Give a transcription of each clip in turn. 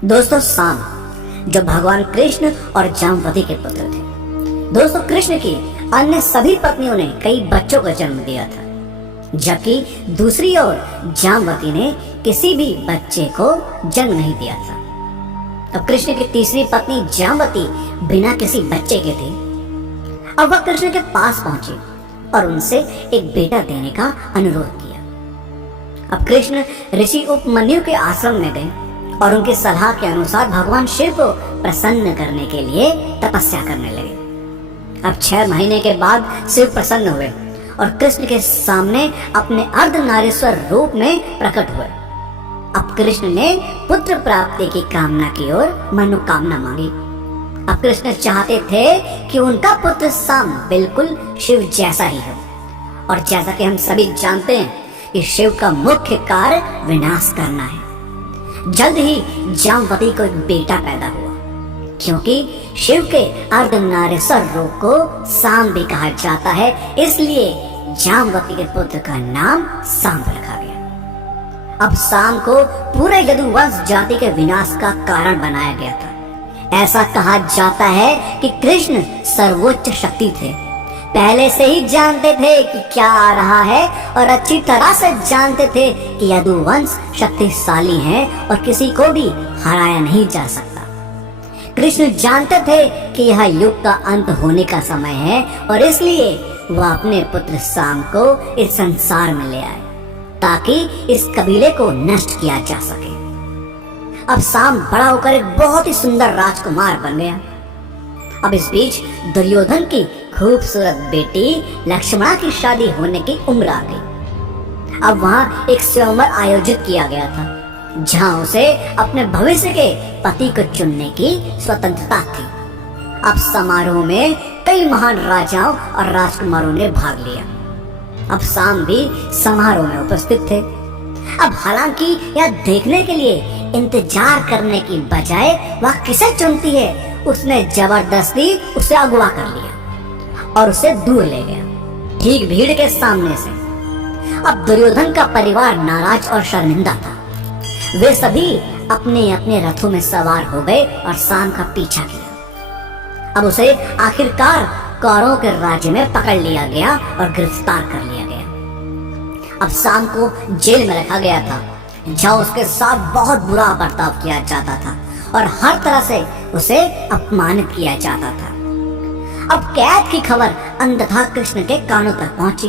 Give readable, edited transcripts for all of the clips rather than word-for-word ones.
दोस्तों, साम जो भगवान कृष्ण और जामवती के पुत्र थे। दोस्तों, कृष्ण की अन्य सभी पत्नियों ने कई बच्चों को जन्म दिया था, जबकि दूसरी ओर जामवती ने किसी भी बच्चे को जन्म नहीं दिया था। अब कृष्ण की तीसरी पत्नी जामवती बिना किसी बच्चे के थी। अब वह कृष्ण के पास पहुंची और उनसे एक बेटा देने का अनुरोध किया। अब कृष्ण ऋषि उपमन्यु के आश्रम में गए और उनकी सलाह के अनुसार भगवान शिव को प्रसन्न करने के लिए तपस्या करने लगे। अब 6 महीने के बाद शिव प्रसन्न हुए और कृष्ण के सामने अपने अर्धनारीश्वर रूप में प्रकट हुए। अब कृष्ण ने पुत्र प्राप्ति की कामना की और मनोकामना मांगी। अब कृष्ण चाहते थे कि उनका पुत्र साम बिल्कुल शिव जैसा ही हो, और जैसा कि हम सभी जानते हैं कि शिव का मुख्य कार्य विनाश करना है। जल्द ही जामवती को एक बेटा पैदा हुआ, क्योंकि शिव के अर्धनारीश्वर रूप को साम भी कहा जाता है, इसलिए जामवती के पुत्र का नाम साम रखा गया। अब साम को पूरे यदुवंश जाति के विनाश का कारण बनाया गया था। ऐसा कहा जाता है कि कृष्ण सर्वोच्च शक्ति थे, पहले से ही जानते थे कि क्या आ रहा है और अच्छी तरह से जानते थे कि यदुवंश शक्तिशाली है और किसी को भी हराया नहीं जा सकता। कृष्ण जानते थे कि यह युग का अंत होने का समय है और इसलिए वह अपने पुत्र साम को इस संसार में ले आए ताकि इस कबीले को नष्ट किया जा सके। अब साम बड़ा होकर एक बहुत ही सुंदर राजकुमार बन गया। अब इस बीच दुर्योधन की खूबसूरत बेटी लक्ष्मणा की शादी होने की उम्र आ गई। अब वहाँ एक स्वयंवर आयोजित किया गया था, जहाँ उसे अपने भविष्य के पति को चुनने की स्वतंत्रता थी। अब समारोह में कई महान राजाओं और राजकुमारों ने भाग लिया। अब साम भी समारोह में उपस्थित थे। अब हालांकि यह देखने के लिए इंतजार करने की बजाय वह किसे चुनती है, उसने जबरदस्ती उसे अगवा कर लिया और उसे दूर ले गया, ठीक भीड़ के सामने से। अब दुर्योधन का परिवार नाराज और शर्मिंदा था। वे सभी अपने अपने रथों में सवार हो गए और साम का पीछा किया। अब उसे आखिरकार कौरवों के राज्य में पकड़ लिया गया और गिरफ्तार कर लिया गया। अब साम को जेल में रखा गया था, जहाँ उसके साथ बहुत बुरा बर्ताव किया जाता था और हर तरह से उसे अपमानित किया जाता था। अब कैद की खबर अंततः कृष्ण के कानों तक पहुंची।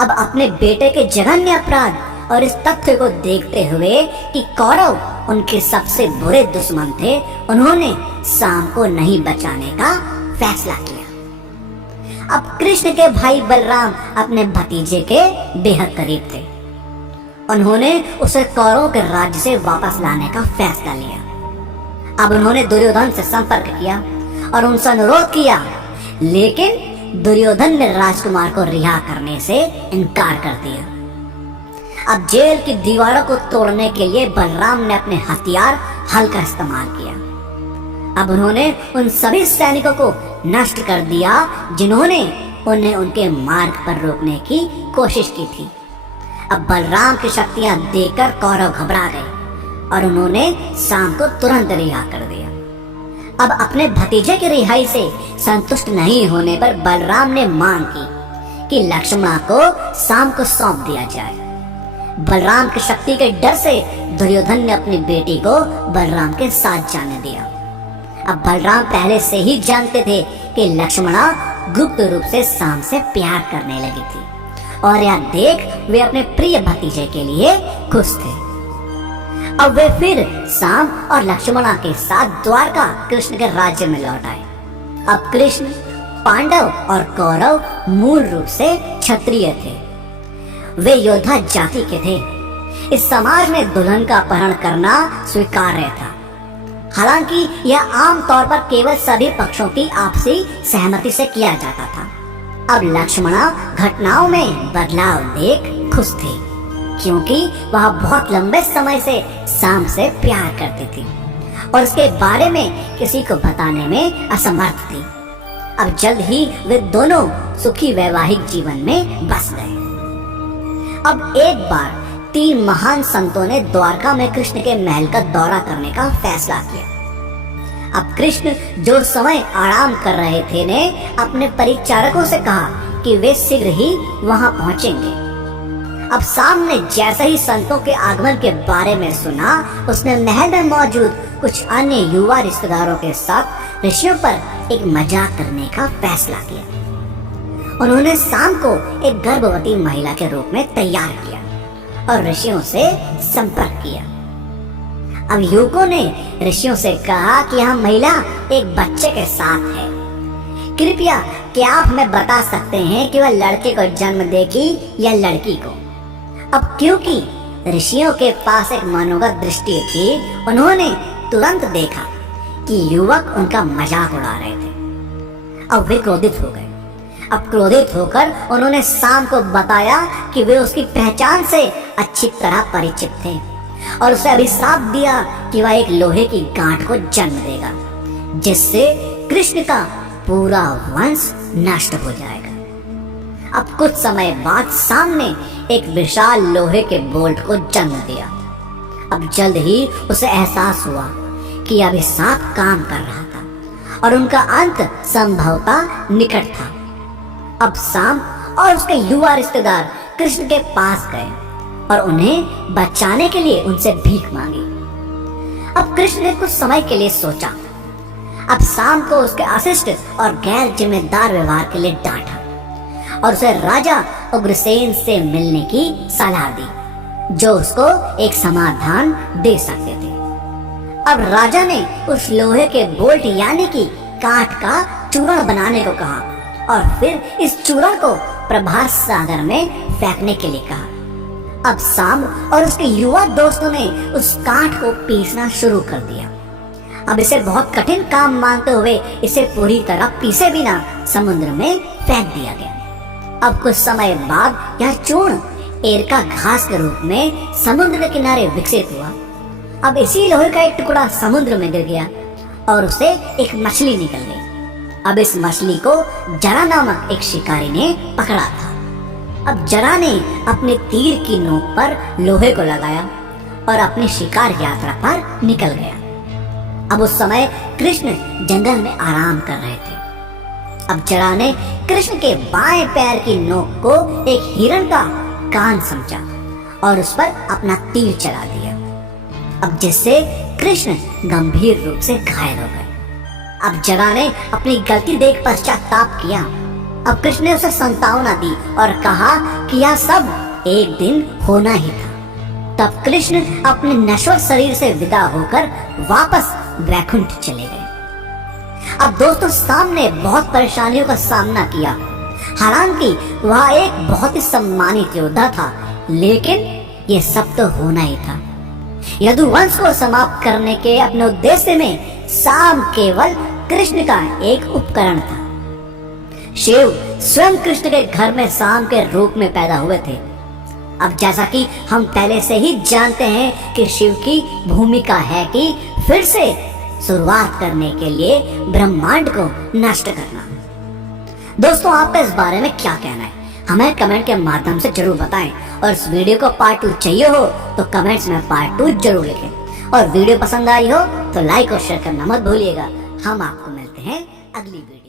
अब अपने बेटे के जघन्य अपराध और इस तथ्य को देखते हुए कि कौरव उनके सबसे बुरे दुश्मन थे, उन्होंने साम को नहीं बचाने का फैसला किया। अब कृष्ण के भाई बलराम अपने भतीजे के बेहद करीब थे। उन्होंने उसे कौरवों के राज्य से वापस लाने का फैसला लिया। अब उन्होंने दुर्योधन से संपर्क किया और उनसे अनुरोध किया, लेकिन दुर्योधन ने राजकुमार को रिहा करने से इनकार कर दिया। अब जेल की दीवारों को तोड़ने के लिए बलराम ने अपने हथियार हल का इस्तेमाल किया। अब उन्होंने उन सभी सैनिकों को नष्ट कर दिया जिन्होंने उन्हें उनके मार्ग पर रोकने की कोशिश की थी। अब बलराम की शक्तियां देखकर कौरव घबरा गए और उन्होंने साम को तुरंत रिहा कर दिया। अब अपने भतीजे की रिहाई से संतुष्ट नहीं होने पर बलराम ने मांग की कि लक्ष्मणा को साम को सौंप दिया जाए। बलराम की शक्ति के डर से दुर्योधन ने अपनी बेटी को बलराम के साथ जाने दिया। अब बलराम पहले से ही जानते थे कि लक्ष्मणा गुप्त रूप से साम से प्यार करने लगी थी और यह देख वे अपने प्रिय भतीजे के लिए खुश थे। अब वे फिर साम और लक्ष्मणा के साथ द्वारका कृष्ण के राज्य में लौट आए। अब कृष्ण, पांडव और कौरव मूल रूप से क्षत्रिय थे। वे योद्धा जाति के थे। इस समाज में दुल्हन का अपहरण करना स्वीकार्य था। हालांकि यह आम तौर पर केवल सभी पक्षों की आपसी सहमति से किया जाता था। अब लक्ष्मणा घटनाओं में बदलाव देख खुश थी, क्योंकि वह बहुत लंबे समय से साम से प्यार करती थी और इसके बारे में किसी को बताने में असमर्थ थी। अब जल्द ही वे दोनों सुखी वैवाहिक जीवन में बस गए। अब एक बार 3 महान संतों ने द्वारका में कृष्ण के महल का दौरा करने का फैसला किया। अब कृष्ण जो समय आराम कर रहे थे ने अपने परिचारकों से कहा कि वे शीघ्र ही वहां पहुंचेंगे। अब शाम ने जैसे ही संतों के आगमन के बारे में सुना, उसने महल में मौजूद कुछ अन्य युवा रिश्तेदारों के साथ ऋषियों पर एक मजाक करने का फैसला किया। उन्होंने शाम को एक गर्भवती महिला के रूप में तैयार किया और ऋषियों से संपर्क किया। अब युवकों ने ऋषियों से कहा कि यह महिला एक बच्चे के साथ है। कृपया क्या आप हमें बता सकते हैं कि वह लड़के को जन्म देगी या लड़की को? अब क्योंकि ऋषियों के पास एक मनोगत दृष्टि थी, उन्होंने तुरंत देखा कि युवक उनका मजाक उड़ा रहे थे। अब वे क्रोधित हो गए। अब क्रोधित होकर उन्होंने शाम को बताया कि वे उसकी पहचान से अच्छी तरह परिचित थे और उसे अभिशाप दिया कि वह एक लोहे की गांठ को जन्म देगा, जिससे कृष्ण का पूरा वंश नष्ट हो जाएगा। अब कुछ समय बाद शाम ने एक विशाल लोहे के बोल्ट को जन्म दिया। अब जल्द ही उसे एहसास हुआ कि अभिशाप काम कर रहा था और उनका अंत संभवतः निकट था। अब शाम और उसके युवा रिश्तेदार कृष्ण के पास गए और उन्हें बचाने के लिए उनसे भीख मांगी। अब कृष्ण ने कुछ समय के लिए सोचा। अब शाम को उसके अशिष्ट और गैर जिम्मेदार व्यवहार के लिए डांटा और उसे राजा उग्रसेन से मिलने की सलाह दी, जो उसको एक समाधान दे सकते थे। अब राजा ने उस लोहे के बोल्ट यानी कि काठ का चूर्ण बनाने को कहा और फिर इस चूर्ण को प्रभास सागर में फेंकने के लिए कहा। अब शाम और उसके युवा दोस्तों ने उस काठ को पीसना शुरू कर दिया। अब इसे बहुत कठिन काम मानते हुए इसे पूरी तरह पीसे बिना समुद्र में फेंक दिया गया। अब कुछ समय बाद यह चूर्ण एरका घास के रूप में समुद्र के किनारे विकसित हुआ। अब इसी लोहे का एक टुकड़ा समुद्र में गिर गया और उसे एक मछली निकल गई। अब इस मछली को जरा नामक एक शिकारी ने पकड़ा था। अब जरा ने अपने तीर की नोक पर लोहे को लगाया और अपनी शिकार यात्रा पर निकल गया। अब उस समय कृष्ण जंगल में आराम कर रहे थे। अब जरा ने कृष्ण के बाएं पैर की नोक को एक हिरण का कान समझा और उस पर अपना तीर चला दिया। अब जिससे कृष्ण गंभीर रूप से घायल हो गए। अब जरा ने अपनी गलती देख पश्चाताप किया। अब कृष्ण ने उसे सांत्वना दी और कहा कि यह सब एक दिन होना ही था। तब कृष्ण अपने नश्वर शरीर से विदा होकर वापस वैकुंठ चले गए। अब दोस्तों शाम ने बहुत परेशानियों का सामना किया। हालांकि वह एक बहुत ही सम्मानित योद्धा था, लेकिन ये सब तो होना ही था। यदुवंश को समाप्त करने के अपने उद्देश्य में शाम केवल कृष्ण का एक उपकरण था। शिव स्वयं कृष्ण के घर में शाम के रूप में पैदा हुए थे। अब जैसा कि हम पहले से ही जानते हैं कि शिव की भूमिका है कि फिर से शुरुआत करने के लिए ब्रह्मांड को नष्ट करना। दोस्तों आपका इस बारे में क्या कहना है, हमें कमेंट के माध्यम से जरूर बताएं और इस वीडियो को पार्ट 2 चाहिए हो तो कमेंट्स में पार्ट 2 जरूर लिखें और वीडियो पसंद आई हो तो लाइक और शेयर करना मत भूलिएगा। हम आपको मिलते हैं अगली वीडियो।